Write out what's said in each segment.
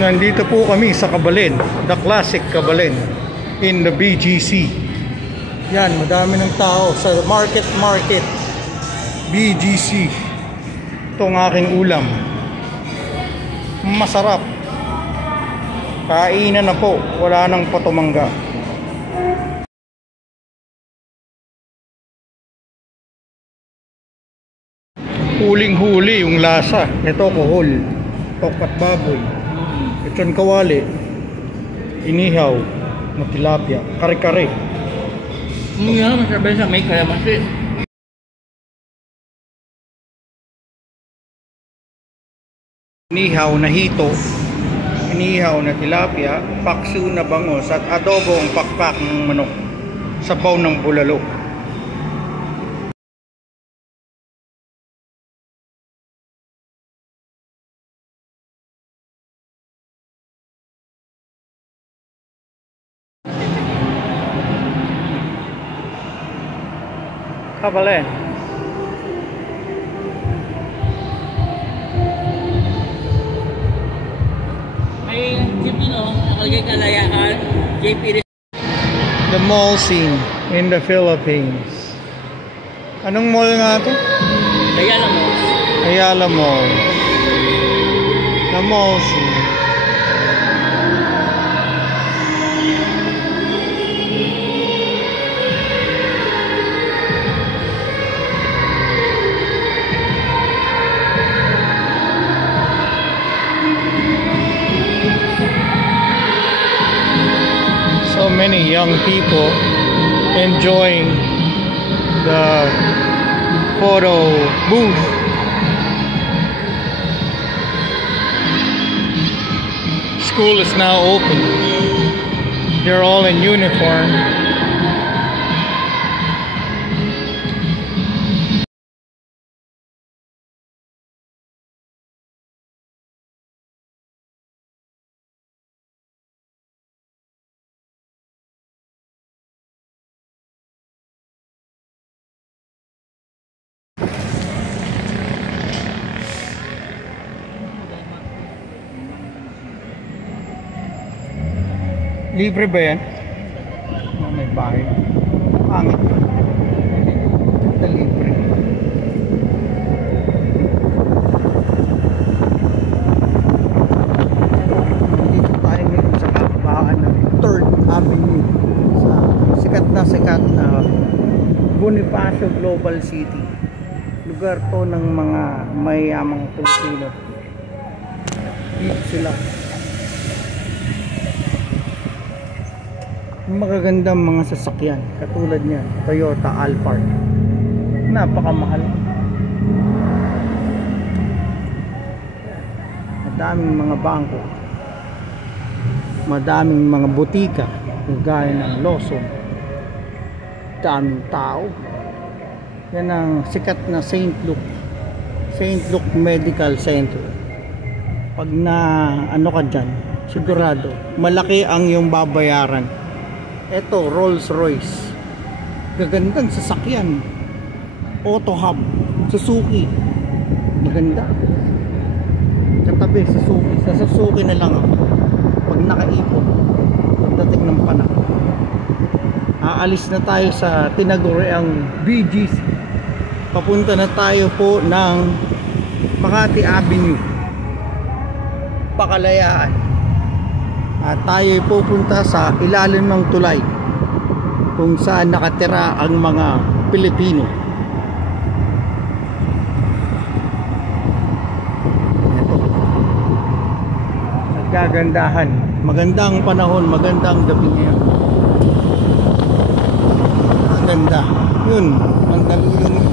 Nandito po kami sa Kabalen, the classic Kabalen in the BGC. Yan, madami ng tao sa market BGC. Itong aking ulam, masarap. Kainan na po, wala nang patumangga. Huling-huli yung lasa. Ito kohol, tokat baboy, lechon kawali, inihaw na tilapia, kare-kare. Inihaw na sabi sa may kalamansi. Inihaw na hito, inihaw na tilapia, paksu na bangos at adobong pakpak ng manok, sabaw ng bulalo. Kabalen. May Filipino, nakalagay Kalayaan, JP. The mall scene in the Philippines. Anong mall nga ito? Ayala Mall. Ayala Mall. The mall scene. So many young people enjoying the photo booth. School is now open. They're all in uniform. Libre ba yan? Oh, may bahay. Pangit. Ito libre. Dito tayo ngayon sa kahabaan ng 3rd Avenue sa sikat na Bonifacio Global City. Lugar to ng mga mayamang Pilipino. Dito sila. Magagandang mga sasakyan katulad niyan, Toyota Alphard, napakamahal. Madaming mga bangko, madaming mga butika gaya ng Lawson, daming tao. Yan ang sikat na St. Luke Medical Center. Pag na ano ka dyan, sigurado malaki ang iyong babayaran. Ito, Rolls Royce. Gagandang sasakyan. Auto Hub. Suzuki. Maganda. Katabi, Suzuki. Sa Suzuki na lang ako. Pag nakaipon. Pagdating ng panahon. Aalis na tayo sa tinaguriang BGC. Papunta na tayo po ng Makati Avenue. Pakalayaan. At tayo pupunta sa ilalim ng tulay kung saan nakatira ang mga Pilipino. Nagkagandahan. Magandang panahon, magandang gabi ngayon. Maganda. Yun, ang daluyan yun.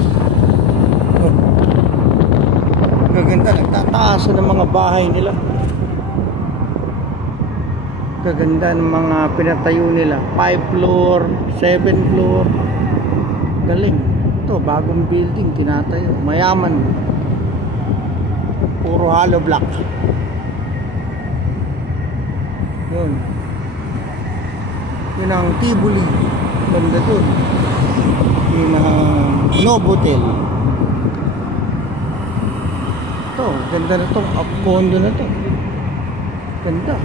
Magaganda, nagtataasan ng mga bahay nila. Gaganda ng mga pinatayo nila, 5 floor, 7 floor. Galing. Ito, bagong building tinatayo, mayaman. Puro hollow block. Yun. Yun ang Tivoli. Ganda dun. Yun ang Novotel. Ito, ganda na itong condo na ito. Ganda.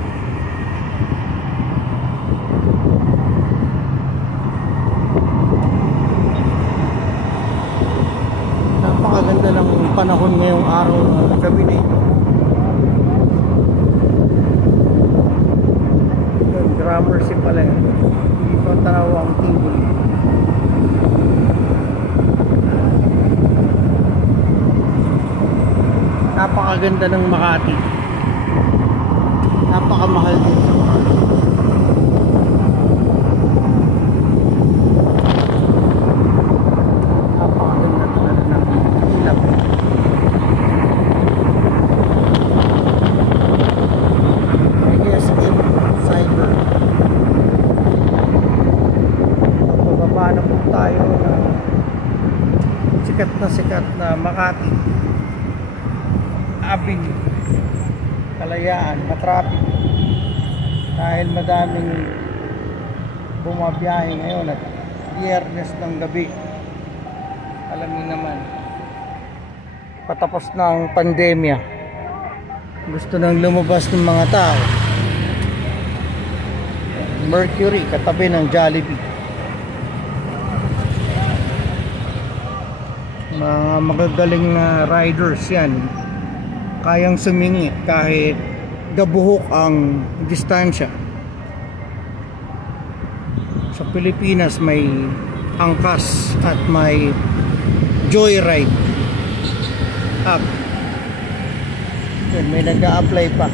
Napakaganda ng panahon ngayong araw ng gabi na ito. Gramercy pala yun. Hindi ko tanaw ang tibol. Napakaganda ng Makati. Napakamahal din sa Makati. Napakaganda talaga ng ilap. SM Cyber. Pagbaba na po tayo ng sikat na Makati Avenue, Kalayaan, matraffic dahil madaming bumabiyahe ngayon at Biyernes ng gabi. Alam niyo naman, patapos na ang pandemya, gusto nang lumabas ng mga tao. Mercury katabi ng Jollibee, mga magagaling na riders yan, kayang sumingit kahit gabuhok ang distansya. Sa Pilipinas may angkas at may joyride app. May nag-a-apply pa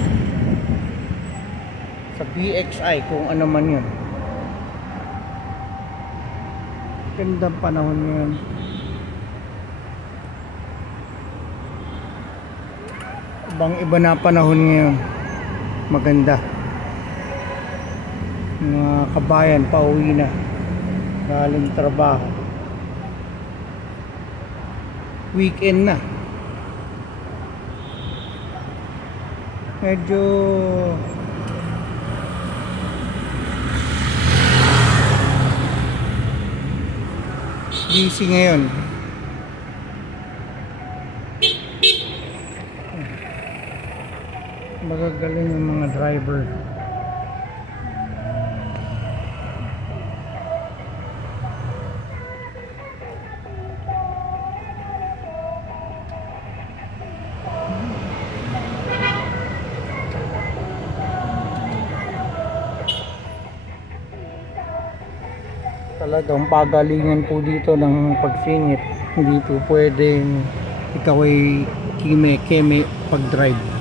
sa BXI kung ano man yun. Gandang panahon yun. Iba na panahon ngayon. Maganda. Mga kabayan pauwi na galing trabaho. Weekend na. Medyo busy ngayon. Magagaling yung mga driver. Talagang pagalingan po dito ng pagsingit. Hindi po pwedeng ikaw ay keme pag-drive.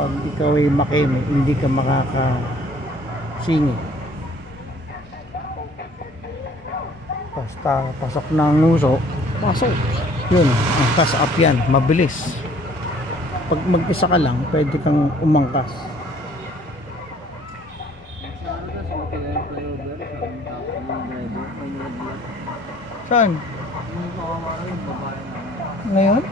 Pag ikaw ay makeme, hindi ka makakasingit. Basta pasok na ang nguso, pasok. Yun, ang cash up yan, mabilis. Pag mag-isa ka lang, pwede kang umangkas. Saan? Ngayon?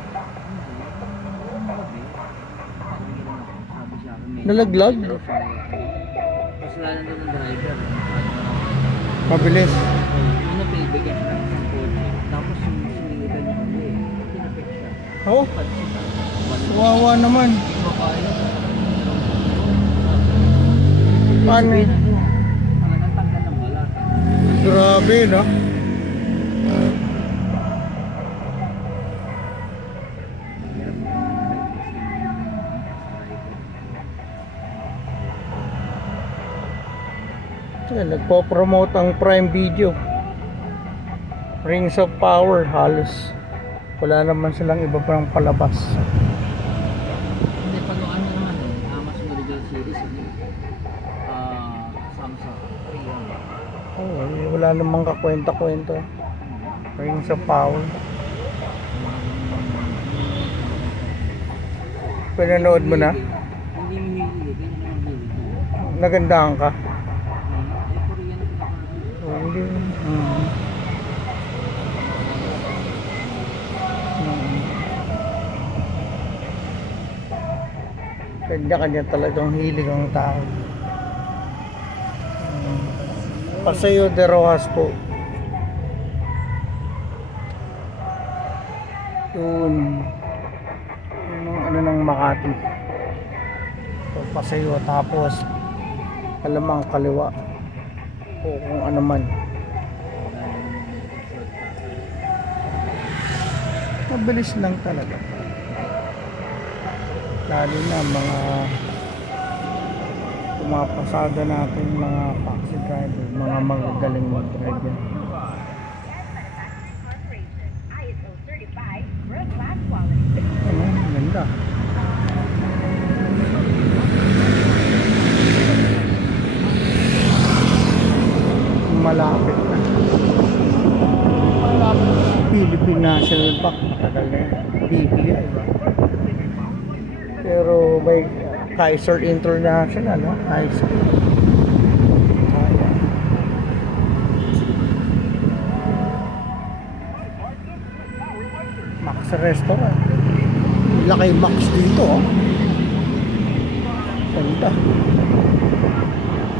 Nalaglag? Mas lalo na ng driver. Mabilis. Una pinibigyan siya ng isang kotse. Tapos yung sinilitan niya kami, pinapit siya. Oo? Wawa naman. Paano? Talagang tanggal ng balat. Grabe, no? Nagpo-promote ang Prime Video, Rings of Power. Halos wala naman silang iba pang palabas. Hindi, pag ano naman Amazon Original Series kasama sa Wala namang kakwenta-kwenta. Rings of Power. Pinanood mo na? Hindi minili. Nagandahan ka? Hindi. Kanya-kanya talagang hilig ang tao. Paseo de Rojas po. Yun. Yun ang ano ng Makati. pasayo, tapos alamang kaliwa o kung ano man. Mabilis lang talaga, lalo na mga pasada natin, mga taxi driver, mga magagaling mag-drive yan. Ano, ganda. Malapit na. Philippine National Bank, matagal na yan. BPI ba? Pero may Kaiser International, no? High school. Ayan. Max Restaurant. Laki Max dito, oh. Ganda.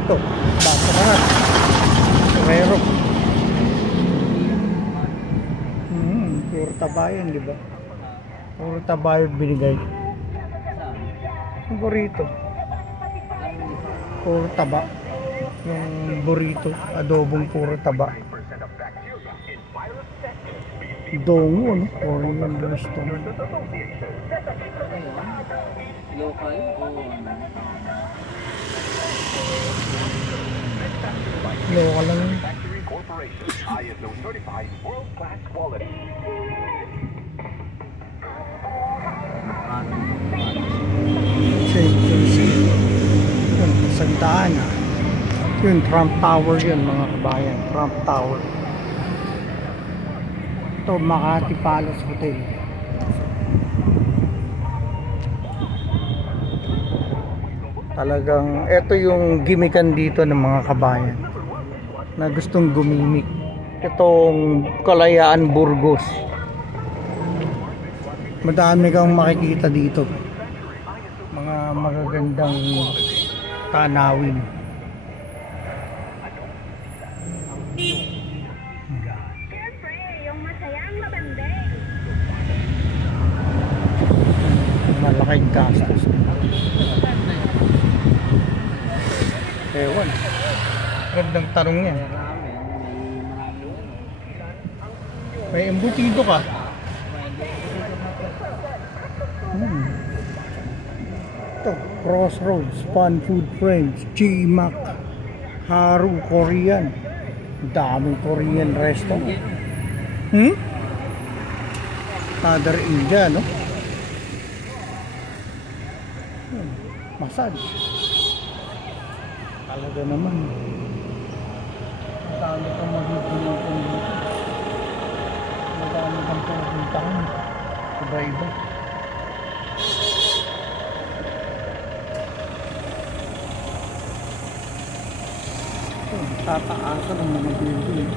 Ito, basa na nga. Ferrero. Puro tabayan, di ba? Puro tabayan binigay. Yung burrito. Puro taba. Yung burrito, adobong puro taba. Dongo, no? Korean restaurant. Local o Local lang. ISO certified world-class quality. Yun, Santa Ana. Yun, Trump Tower yun, mga kabayan. Trump Tower. Ito, Makati Palace Hotel. Talagang, ito yung gimikan dito ng mga kabayan na gustong gumimik. Itong Kalayaan Burgos, madami kang makikita dito, mga magagandang tanawin. Malaking gastos. Ewan, gandang tanong niya. May embutido ka. Ito, Crossroads, Fun Food Friends, G-Mac, Haru Korean. Daming Korean restaurant. Mother India, no? Massage. Talaga naman. Madami kang magiging dito. Madami kang pupuntahan. Iba-iba. Tataasan ng mga building.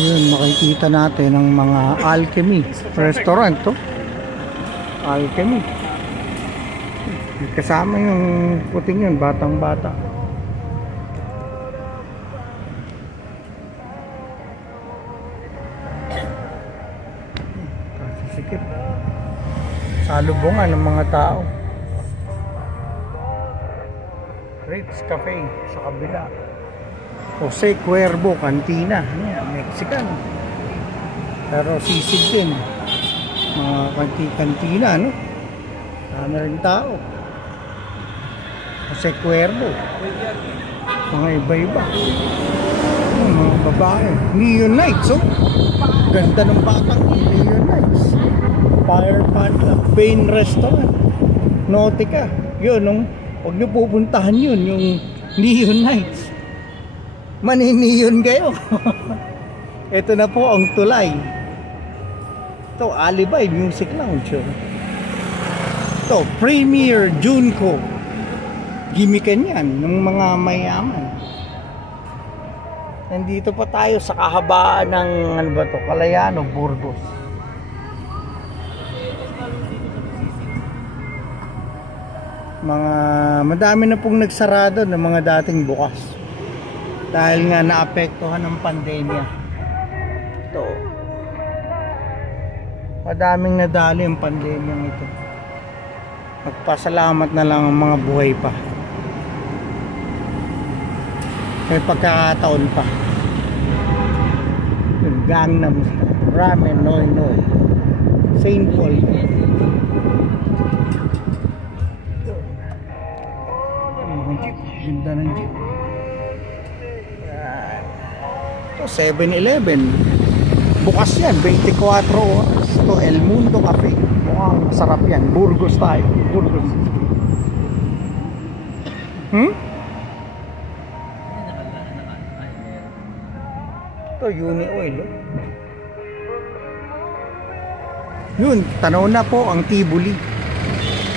Yun, makikita natin ng mga Alchemy restaurant to. Alchemy. Kasama yung puting yun, batang bata. Sikip. Salubungan ng mga tao. Ritz Cafe sa kabila. Jose Cuervo Cantina, Mexican. Pero sisig din. Mga kantina, no? Dami rin tao. Jose Cuervo. Mga iba-iba. Mga babae. Neon Nights, oh. Ganda ng batang Neon Nights. Fire Panda, Bain Restaurant, Nautica. Yun, nung huwag nyo pupuntahan yun, yung Neon Nights. Maniniyon kayo. Ito na po ang tulay. Ito, Alibay Music Lounge. Ito, Premier Junco. Gimikan yan ng mga mayaman. Nandito pa tayo sa kahabaan ng ano ba to, Kalayaan o Burgos. Madami na pong nagsarado ng mga dating bukas. Dahil nga naapektuhan ng pandemya. Madaming nadali ang pandemyang ito. Magpasalamat na lang ang mga buhay pa. May pagkakataon pa. Yung Gangnam Style, Ramen Noi Noi, Saint Paul. Ganda ng jeep. Ito 7-Eleven. Bukas yan 24 oras. Ito El Mundo Cafe. Mukhang masarap yan. Burgos tayo. Burgos. Ito Uni Oil. Yun, tanaw na po ang Tibuli.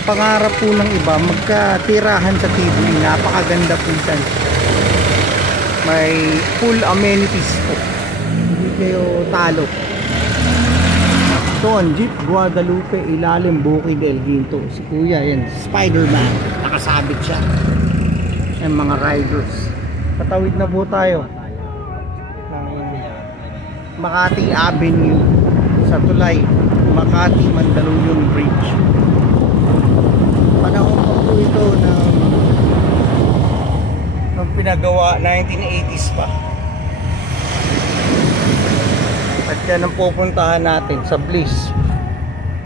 Pangarap po ng iba magkatirahan sa Tibuli. Napakaganda po dyan. May full amenities po. Hindi kayo talo. Ito ang Jeep Guadalupe ilalim Bukid El Ginto. Si Kuya yan, Spider-Man. Nakasabit siya. Yan mga riders. Patawid na po tayo ng Makati Avenue sa tulay Makati Mandaluyong Bridge. Panahon pa po ito ng pinagawa 1980s pa. At yan ang pupuntahan natin sa Bliss.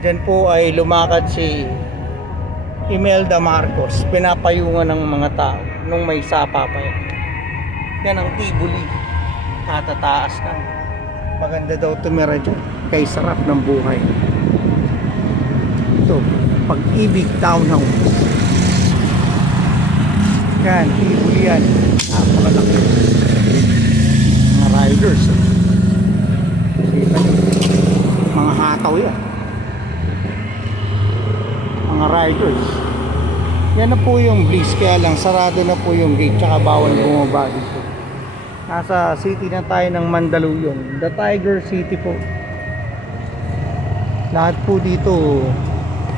Diyan po ay lumakad si Imelda Marcos. Pinapayungan ng mga tao nung may sapa pa yan. Yan ang Tibuli. Katataas na. Maganda daw tumira dyan. Kay sarap ng buhay. Ito, Pag-ibig Townhouse. Yan, Tibuli yan. Napakalaki. Mga riders. Mga hataw yan. Mga riders. Yan na po yung Bliss. Kaya lang sarado na po yung gate. Tsaka bawal bumaba dito. Nasa city na tayo ng Mandaluyong. The Tiger City po. Lahat po dito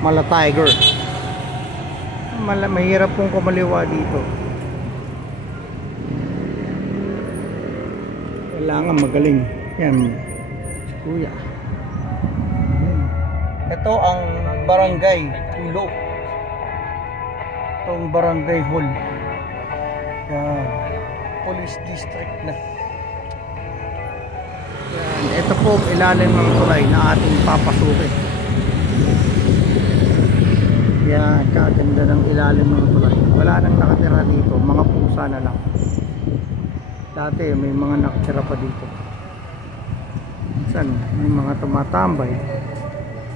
mala tiger. Mahirap pong kumaliwa dito. Kailangan magaling. Yan, Kuya. Ito ang barangay Tulo. Ito ang barangay hall. Yan, police district na. Yan, ito po ang ilalim ng tulay na ating papasukin. Yan, kaganda ng ilalim ng tulay. Wala nang nakatira dito, mga pusa na lang. Dati may mga nakatira pa dito. Minsan may mga tumatambay.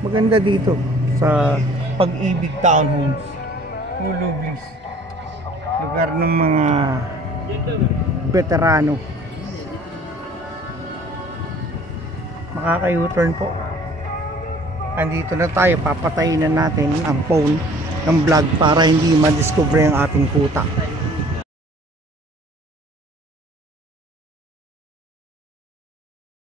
Maganda dito sa Pag-ibig Townhomes, Tulo Bliss. Lugar ng mga veterano. Makaka-U-turn po. Andito na tayo, papatayin na natin ang phone ng vlog para hindi madiscover ang ating kuta.